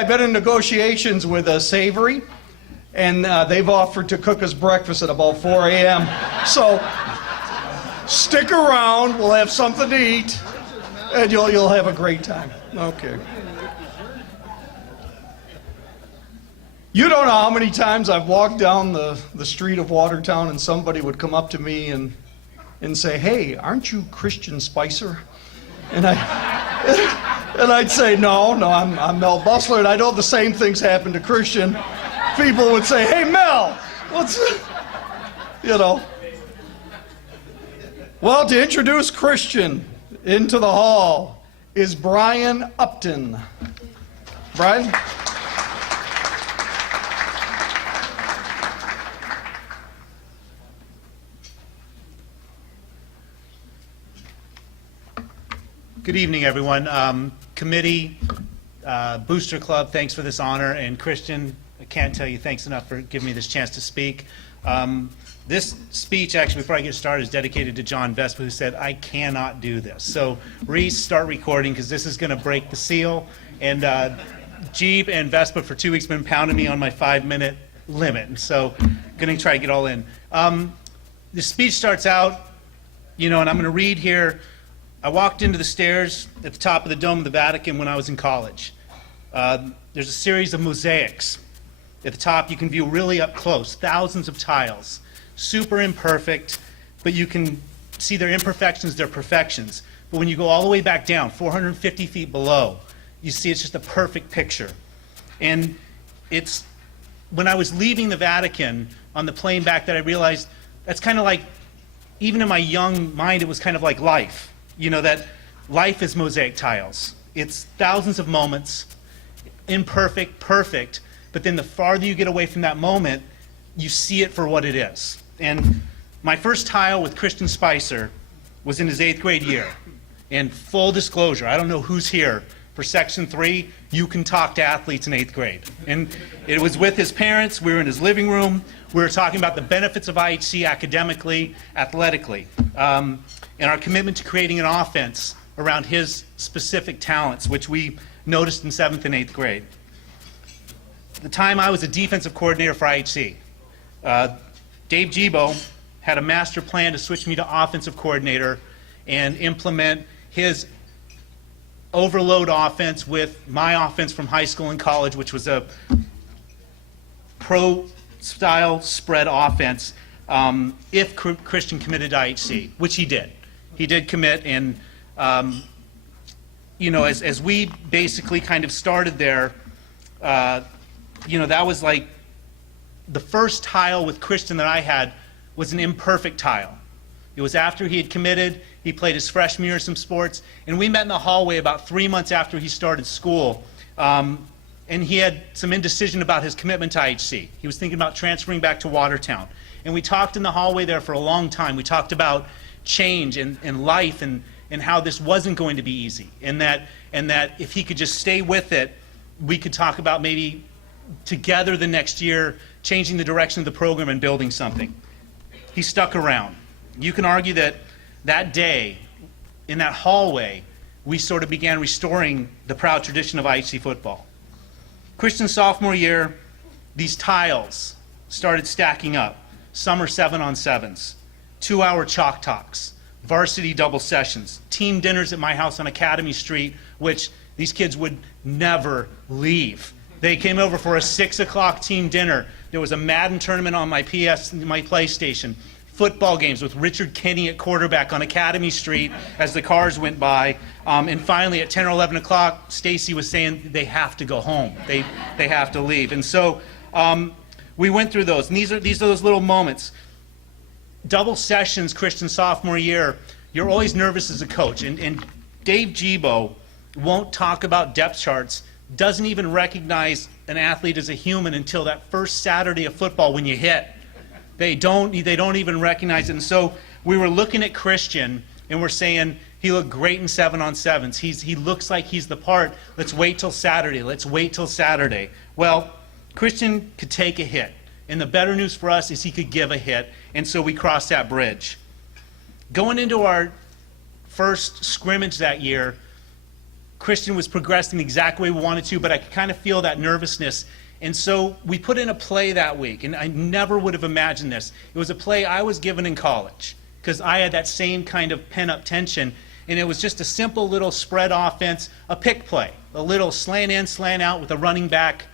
I've been in negotiations with Savory, and they've offered to cook us breakfast at about 4 a.m. So stick around. We'll have something to eat, and you'll have a great time. Okay. You don't know how many times I've walked down the street of Watertown and somebody would come up to me and say, "Hey, aren't you Christian Spicer?" And I'd say, no, I'm Mel Bustler, and I know the same things happen to Christian. People would say, "Hey, Mel, what's," you know. Well, to introduce Christian into the hall is Brian Upton. Brian? Good evening, everyone. Committee, Booster Club, thanks for this honor. And Christian, I can't tell you thanks enough for giving me this chance to speak. This speech, actually, before I get started, is dedicated to John Vespa, who said, "I cannot do this." So, Reese, start recording, because this is going to break the seal. And Jeep and Vespa for 2 weeks been pounding me on my 5-minute limit. And so, going to try to get all in. The speech starts out, and I'm going to read here. I walked into the stairs at the top of the Dome of the Vatican when I was in college. There's a series of mosaics. At the top, you can view really up close, thousands of tiles, super imperfect, but you can see their imperfections, their perfections. But when you go all the way back down, 450 feet below, you see it's just a perfect picture. And it's when I was leaving the Vatican on the plane back that I realized that's kind of like, even in my young mind, it was kind of like life. That life is mosaic tiles. It's thousands of moments, imperfect, perfect, but then the farther you get away from that moment, you see it for what it is. And my first tile with Christian Spicer was in his 8th grade year. And full disclosure, I don't know who's here for Section 3, you can talk to athletes in 8th grade. And it was with his parents, we were in his living room, we were talking about the benefits of IHC academically, athletically. And our commitment to creating an offense around his specific talents, which we noticed in 7th and 8th grade. At the time, I was a defensive coordinator for IHC. Dave Gibo had a master plan to switch me to offensive coordinator and implement his overload offense with my offense from high school and college, which was a pro-style spread offense, if Christian committed to IHC, which he did. He did commit, and as we basically kind of started there, that was like the first tile with Christian that I had was an imperfect tile. It was after he had committed. He played his freshman year some sports, and we met in the hallway about 3 months after he started school, and he had some indecision about his commitment to IHC. He was thinking about transferring back to Watertown, and we talked in the hallway there for a long time. We talked about change and life and how this wasn't going to be easy, and that if he could just stay with it, we could talk about maybe together the next year changing the direction of the program and building something. He stuck around. You can argue that day in that hallway we sort of began restoring the proud tradition of IHC football. Christian's sophomore year, these tiles started stacking up. Summer 7-on-7s, 2-hour chalk talks, varsity double sessions, team dinners at my house on Academy Street, which these kids would never leave. They came over for a 6 o'clock team dinner. There was a Madden tournament on my PlayStation, football games with Richard Kinney at quarterback on Academy Street as the cars went by. And finally, at 10 or 11 o'clock, Stacy was saying they have to go home. They have to leave. And so we went through those. And these are those little moments. Double sessions, Christian sophomore year, you're always nervous as a coach. And Dave Gibo won't talk about depth charts, doesn't even recognize an athlete as a human until that first Saturday of football when you hit. They don't even recognize it. And so we were looking at Christian and we're saying, he looked great in 7-on-7s. He looks like he's the part. Let's wait till Saturday. Let's wait till Saturday. Well, Christian could take a hit. And the better news for us is he could give a hit. And so we crossed that bridge. Going into our first scrimmage that year, Christian was progressing the exact way we wanted to, but I could kind of feel that nervousness. And so we put in a play that week, and I never would have imagined this. It was a play I was given in college because I had that same kind of pent-up tension, and it was just a simple little spread offense, a pick play, a little slant in, slant out with a running back,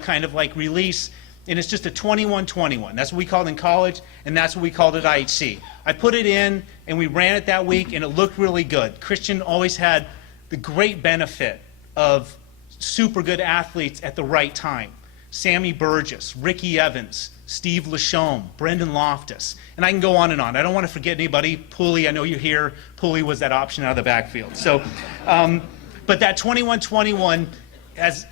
kind of like release, and it's just a 21-21. That's what we called it in college, and that's what we called it at IHC. I put it in, and we ran it that week, and it looked really good. Christian always had the great benefit of super good athletes at the right time. Sammy Burgess, Ricky Evans, Steve Lachaume, Brendan Loftus, and I can go on and on. I don't want to forget anybody. Pooley, I know you're here. Pooley was that option out of the backfield. So, but that 21-21 has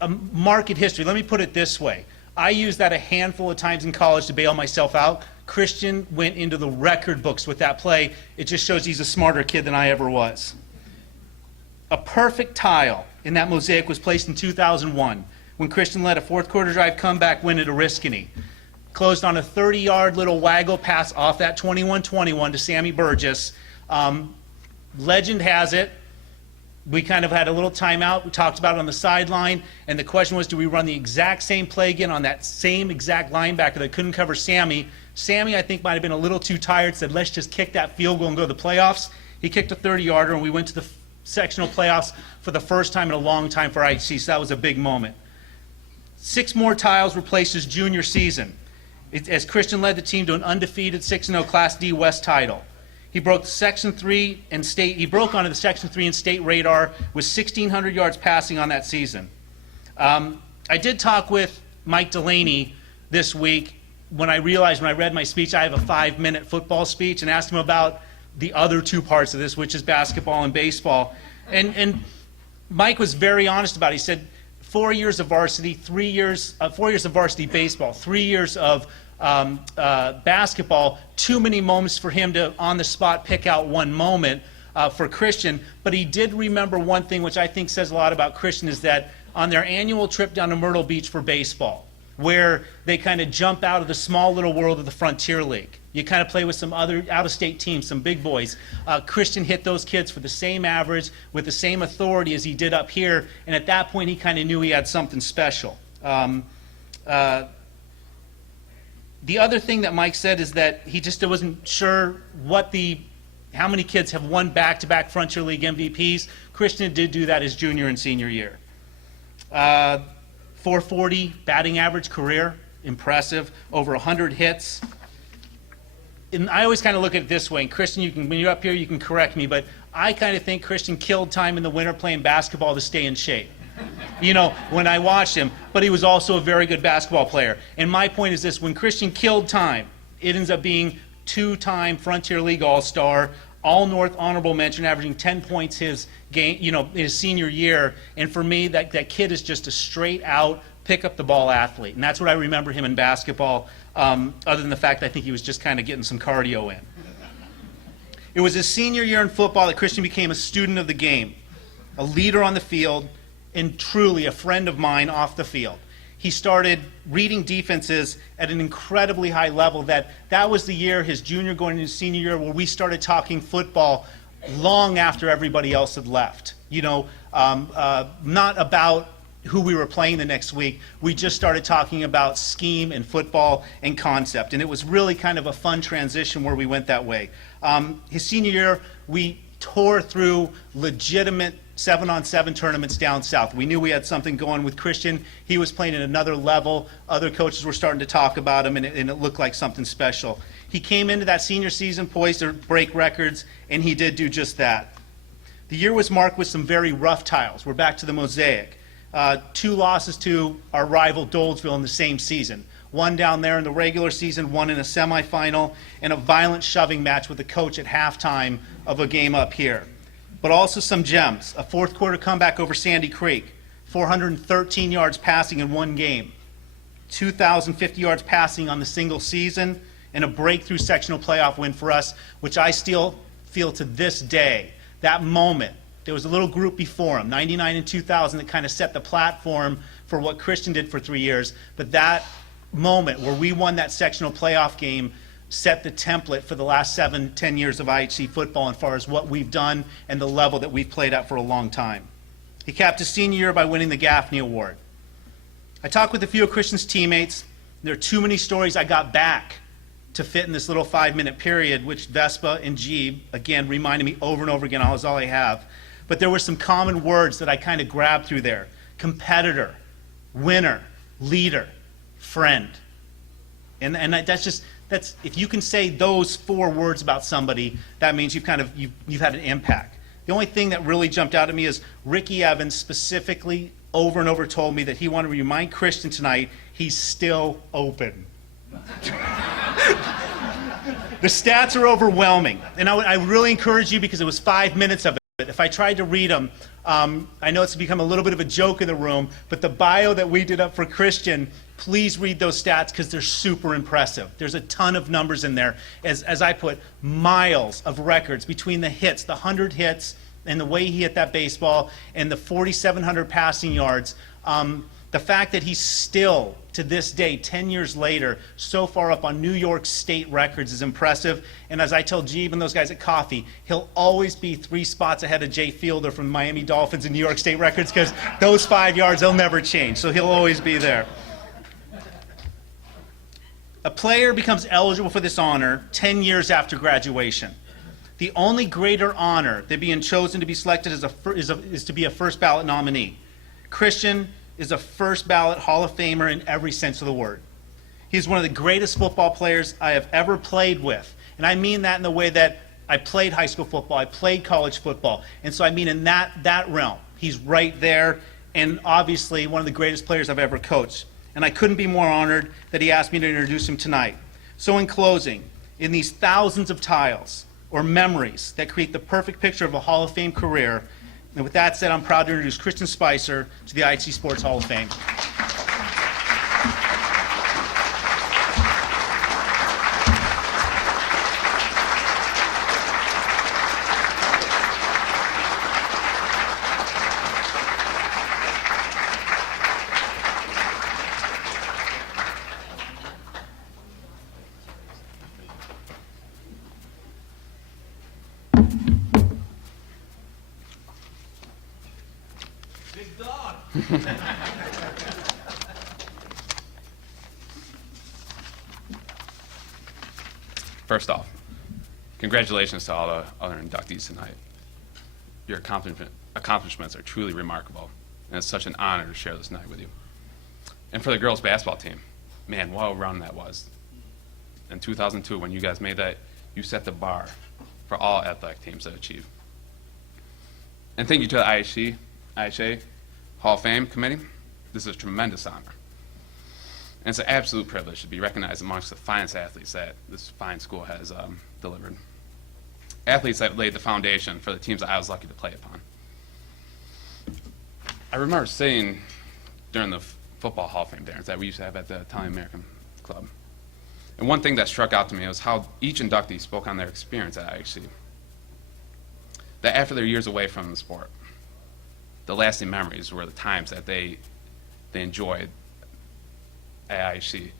a marked history. Let me put it this way. I used that a handful of times in college to bail myself out. Christian went into the record books with that play. It just shows he's a smarter kid than I ever was. A perfect tile in that mosaic was placed in 2001 when Christian led a fourth quarter drive comeback win at Oriskany. Closed on a 30-yard little waggle pass off that 21-21 to Sammy Burgess. Legend has it, we kind of had a little timeout. We talked about it on the sideline, and the question was, do we run the exact same play again on that same exact linebacker that couldn't cover Sammy? Sammy, I think, might have been a little too tired, said, let's just kick that field goal and go to the playoffs. He kicked a 30-yarder, and we went to the sectional playoffs for the first time in a long time for IHC, so that was a big moment. 6 more tiles were placed his junior season, as Christian led the team to an undefeated 6-0 Class D West title. He broke the Section 3 and state. He broke onto the Section 3 and state radar with 1,600 yards passing on that season. I did talk with Mike Delaney this week when I realized, when I read my speech, I have a 5-minute football speech, and asked him about the other 2 parts of this, which is basketball and baseball. And Mike was very honest about it. He said 4 years of varsity, 4 years of varsity baseball, 3 years of basketball, too many moments for him to on the spot pick out one moment for Christian. But he did remember one thing, which I think says a lot about Christian, is that on their annual trip down to Myrtle Beach for baseball, where they kind of jump out of the small little world of the Frontier League, you kind of play with some other out-of-state teams, some big boys. Christian hit those kids for the same average, with the same authority as he did up here, and at that point he kind of knew he had something special. The other thing that Mike said is that he just wasn't sure how many kids have won back-to-back Frontier League MVPs. Christian did do that his junior and senior year. 440 batting average career, impressive. Over 100 hits. And I always kind of look at it this way. And Christian, when you're up here, you can correct me, but I kind of think Christian killed time in the winter playing basketball to stay in shape. When I watched him, but he was also a very good basketball player. And my point is this: when Christian killed time, it ends up being 2-time Frontier League All-Star, All-North honorable mention, averaging 10 points his senior year. And for me, that kid is just a straight-out pick-up-the-ball athlete. And that's what I remember him in basketball, other than the fact that I think he was just kind of getting some cardio in. It was his senior year in football that Christian became a student of the game, a leader on the field, and truly a friend of mine off the field. He started reading defenses at an incredibly high level. That was the year, his junior going into his senior year, where we started talking football long after everybody else had left. Not about who we were playing the next week. We just started talking about scheme and football and concept. And it was really kind of a fun transition where we went that way. His senior year, we tore through legitimate 7-on-7 tournaments down south. We knew we had something going with Christian. He was playing at another level. Other coaches were starting to talk about him, and it looked like something special. He came into that senior season poised to break records, and he did do just that. The year was marked with some very rough tiles. We're back to the mosaic. 2 losses to our rival Dolesville in the same season. One down there in the regular season, one in a semifinal, and a violent shoving match with the coach at halftime of a game up here. But also some gems. A fourth quarter comeback over Sandy Creek, 413 yards passing in one game, 2,050 yards passing on the single season, and a breakthrough sectional playoff win for us, which I still feel to this day, that moment, there was a little group before him, 99 and 2000, that kind of set the platform for what Christian did for 3 years. But that moment where we won that sectional playoff game set the template for the last 7-10 years of IHC football as far as what we've done and the level that we've played at for a long time. He capped his senior year by winning the Gaffney Award. I talked with a few of Christian's teammates. There are too many stories I got back to fit in this little 5-minute period, which Vespa and Jeeb, again, reminded me over and over again, that's all I have. But there were some common words that I kind of grabbed through there. Competitor, winner, leader, friend. And that's if you can say those 4 words about somebody, that means you've had an impact. The only thing that really jumped out at me is Ricky Evans specifically over and over told me that he wanted to remind Christian tonight he's still open. The stats are overwhelming, and I really encourage you, because it was 5 minutes of it. If I tried to read them, I know it's become a little bit of a joke in the room, but the bio that we did up for Christian, please read those stats because they're super impressive. There's a ton of numbers in there. As I put, miles of records between the hits, the 100 hits, and the way he hit that baseball, and the 4,700 passing yards. The fact that he's still, to this day, 10 years later, so far up on New York State records is impressive. And as I tell Jeeb and those guys at Coffee, he'll always be 3 spots ahead of Jay Fielder from Miami Dolphins and New York State records, because those 5 yards, they'll never change. So he'll always be there. A player becomes eligible for this honor 10 years after graduation. The only greater honor than being chosen to be selected is to be a first ballot nominee. Christian is a first ballot Hall of Famer in every sense of the word. He's one of the greatest football players I have ever played with. And I mean that in the way that I played high school football, I played college football. And so I mean in that realm. He's right there, and obviously one of the greatest players I've ever coached. And I couldn't be more honored that he asked me to introduce him tonight. So in closing, in these thousands of tiles or memories that create the perfect picture of a Hall of Fame career, and with that said, I'm proud to introduce Christian Spicer to the IHC Sports Hall of Fame. First off, congratulations to all the other inductees tonight. Your accomplishments are truly remarkable, and it's such an honor to share this night with you. And for the girls' basketball team, man, what a run that was. In 2002, when you guys made that, you set the bar for all athletic teams to achieve. And thank you to the IHA Hall of Fame Committee. This is a tremendous honor. And it's an absolute privilege to be recognized amongst the finest athletes that this fine school has delivered. Athletes that laid the foundation for the teams that I was lucky to play upon. I remember sitting during the football Hall of Fame dinners that we used to have at the Italian American Club. And one thing that struck out to me was how each inductee spoke on their experience at IHC. That after their years away from the sport, the lasting memories were the times that they enjoyed at IHC.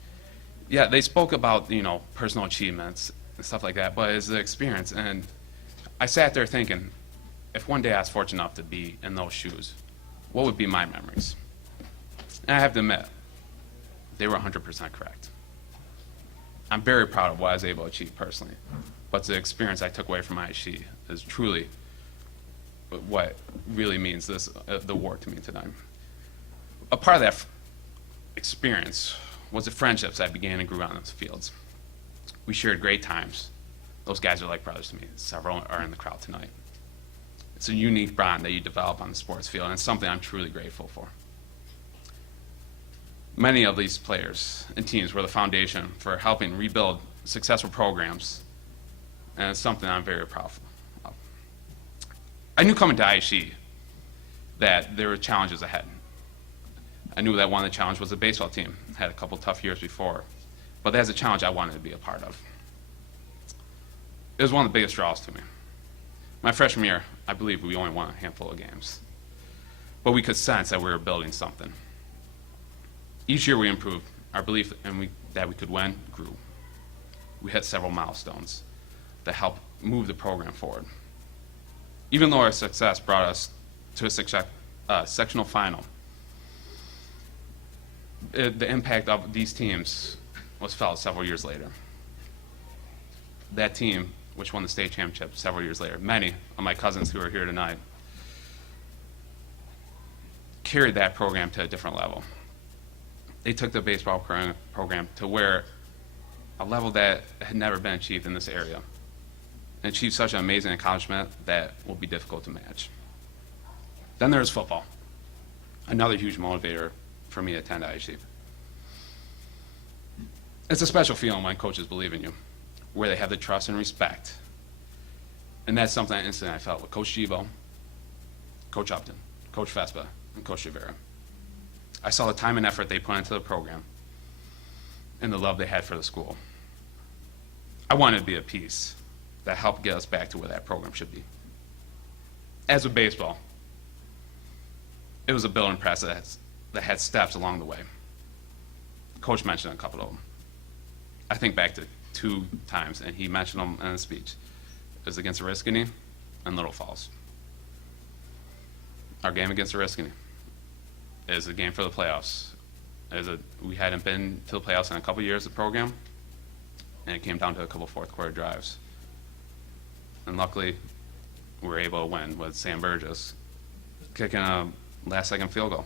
Yeah, they spoke about, personal achievements and stuff like that, but it's the experience. And I sat there thinking, if one day I was fortunate enough to be in those shoes, what would be my memories? And I have to admit, they were 100% correct. I'm very proud of what I was able to achieve personally, but the experience I took away from IHC is truly what really means the award to me tonight. A part of that experience was the friendships that began and grew on those fields. We shared great times. Those guys are like brothers to me. Several are in the crowd tonight. It's a unique bond that you develop on the sports field, and it's something I'm truly grateful for. Many of these players and teams were the foundation for helping rebuild successful programs, and it's something I'm very proud of. I knew coming to IHC that there were challenges ahead. I knew that one of the challenges was the baseball team. Had a couple tough years before, but that's a challenge I wanted to be a part of. It was one of the biggest draws to me. My freshman year, I believe we only won a handful of games, but we could sense that we were building something. Each year we improved. Our belief that we could win grew. We hit several milestones that helped move the program forward. Even though our success brought us to a sectional final. The impact of these teams was felt several years later. That team, which won the state championship several years later, many of my cousins who are here tonight, carried that program to a different level. They took the baseball program to where a level that had never been achieved in this area, and achieved such an amazing accomplishment that will be difficult to match. Then there's football, another huge motivator for me to attend IHC. It's a special feeling when coaches believe in you, where they have the trust and respect. And that's something instantly I felt with Coach Givo, Coach Upton, Coach Vespa, and Coach Rivera. I saw the time and effort they put into the program and the love they had for the school. I wanted to be a piece that helped get us back to where that program should be. As with baseball, it was a building process that had steps along the way. Coach mentioned a couple of them. I think back to 2 times, and he mentioned them in his speech. It was against Oriskany and Little Falls. Our game against Oriskany is a game for the playoffs. We hadn't been to the playoffs in a couple years of the program, and it came down to a couple fourth quarter drives. And luckily, we were able to win with Sam Burgess kicking a last-second field goal.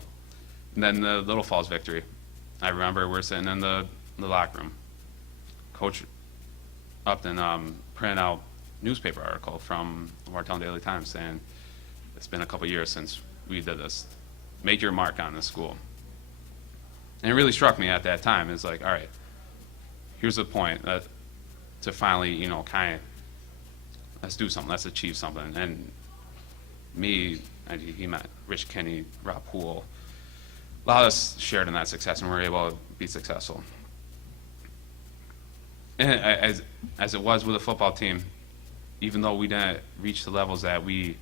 And then the Little Falls victory. I remember we're sitting in the locker room. Coach Upton printed out a newspaper article from the Watertown Daily Times saying, it's been a couple years since we did this. Make your mark on this school. And it really struck me at that time. It's like, all right, here's the point to finally, kind of, let's do something, let's achieve something. And me, he met Rich Kinney, Rob Poole. A lot of us shared in that success, and we were able to be successful. And as it was with the football team, even though we didn't reach the levels that we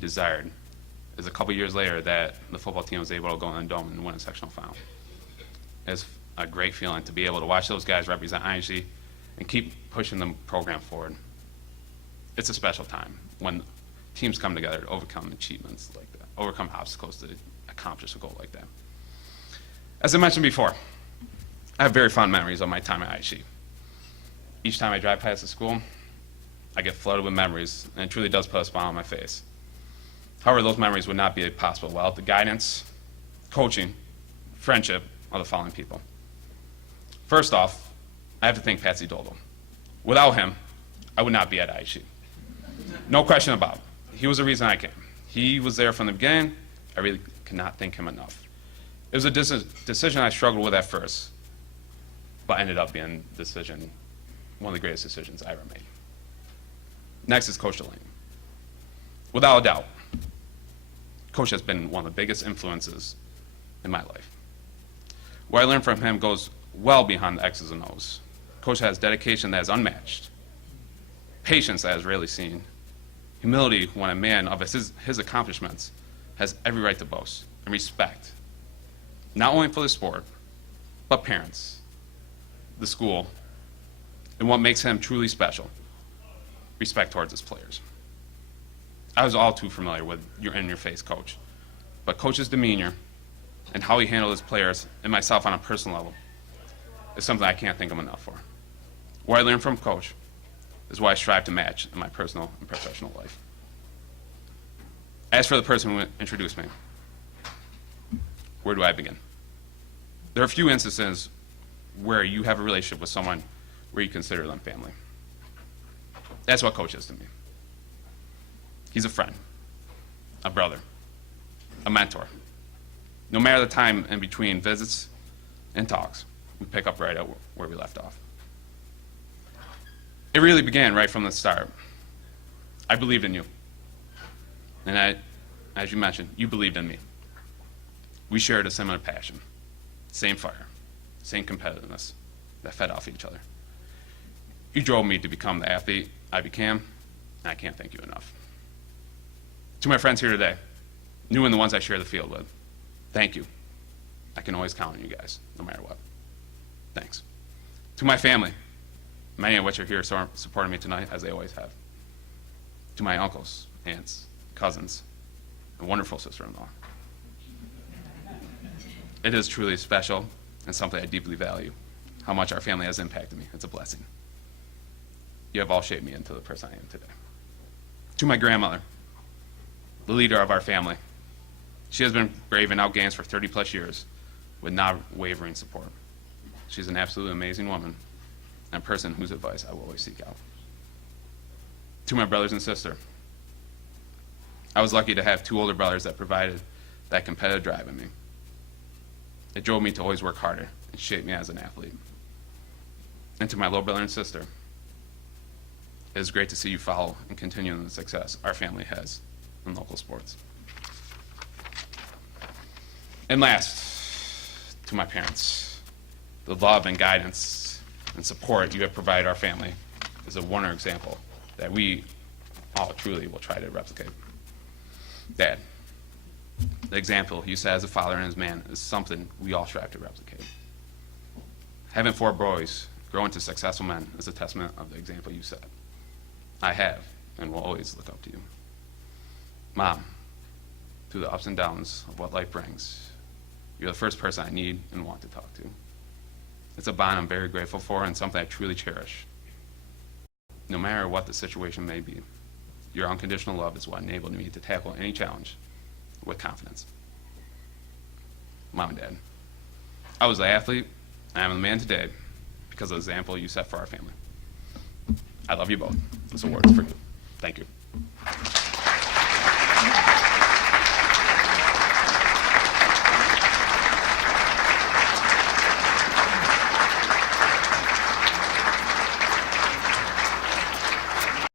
desired, it was a couple years later that the football team was able to go in the dome and win a sectional final. It's a great feeling to be able to watch those guys represent ING and keep pushing the program forward. It's a special time when teams come together to overcome achievements like that, overcome obstacles to accomplish a goal like that. As I mentioned before, I have very fond memories of my time at IHC. Each time I drive past the school, I get flooded with memories, and it truly does put a smile on my face. However, those memories would not be possible without the guidance, coaching, friendship of the following people. First off, I have to thank Patsy Doldal. Without him, I would not be at IHC. No question about it. He was the reason I came. He was there from the beginning. I really cannot thank him enough. It was a decision I struggled with at first, but ended up being one of the greatest decisions I ever made. Next is Coach Delaney. Without a doubt, Coach has been one of the biggest influences in my life. What I learned from him goes well beyond the X's and O's. Coach has dedication that is unmatched, patience that is rarely seen, humility when a man of his accomplishments has every right to boast, and respect, not only for the sport, but parents, the school, and what makes him truly special, respect towards his players. I was all too familiar with your in-your-face coach, but Coach's demeanor and how he handled his players and myself on a personal level is something I can't thank him enough for. What I learned from Coach is what I strive to match in my personal and professional life. As for the person who introduced me, where do I begin? There are a few instances where you have a relationship with someone where you consider them family. That's what Coach is to me. He's a friend, a brother, a mentor. No matter the time in between visits and talks, we pick up right at where we left off. It really began right from the start. I believed in you. And as you mentioned, you believed in me. We shared a similar passion, same fire, same competitiveness that fed off each other. You drove me to become the athlete I became, and I can't thank you enough. To my friends here today, new and the ones I share the field with, thank you. I can always count on you guys, no matter what. Thanks. To my family, many of which are here supporting me tonight, as they always have. To my uncles, aunts, cousins, and wonderful sister-in-law, It is truly special and something I deeply value. How much our family has impacted me. It's a blessing. You have all shaped me into the person I am today. To my grandmother, the leader of our family, she has been braving out games for 30 plus years with not wavering support. She's an absolutely amazing woman and a person whose advice I will always seek out. To my brothers and sister, I was lucky to have two older brothers that provided that competitive drive in me. It drove me to always work harder and shaped me as an athlete. And to my little brother and sister, it is great to see you follow and continue in the success our family has in local sports. And last, to my parents, the love and guidance and support you have provided our family is a wonderful example that we all truly will try to replicate. Dad, the example you set as a father and as a man is something we all strive to replicate. Having 4 boys grow into successful men is a testament of the example you set. I have and will always look up to you. Mom, through the ups and downs of what life brings, you're the first person I need and want to talk to. It's a bond I'm very grateful for and something I truly cherish. No matter what the situation may be, your unconditional love is what enabled me to tackle any challenge with confidence. Mom and Dad, I was the athlete, and I'm the man today because of the example you set for our family. I love you both. This award is for you. Thank you.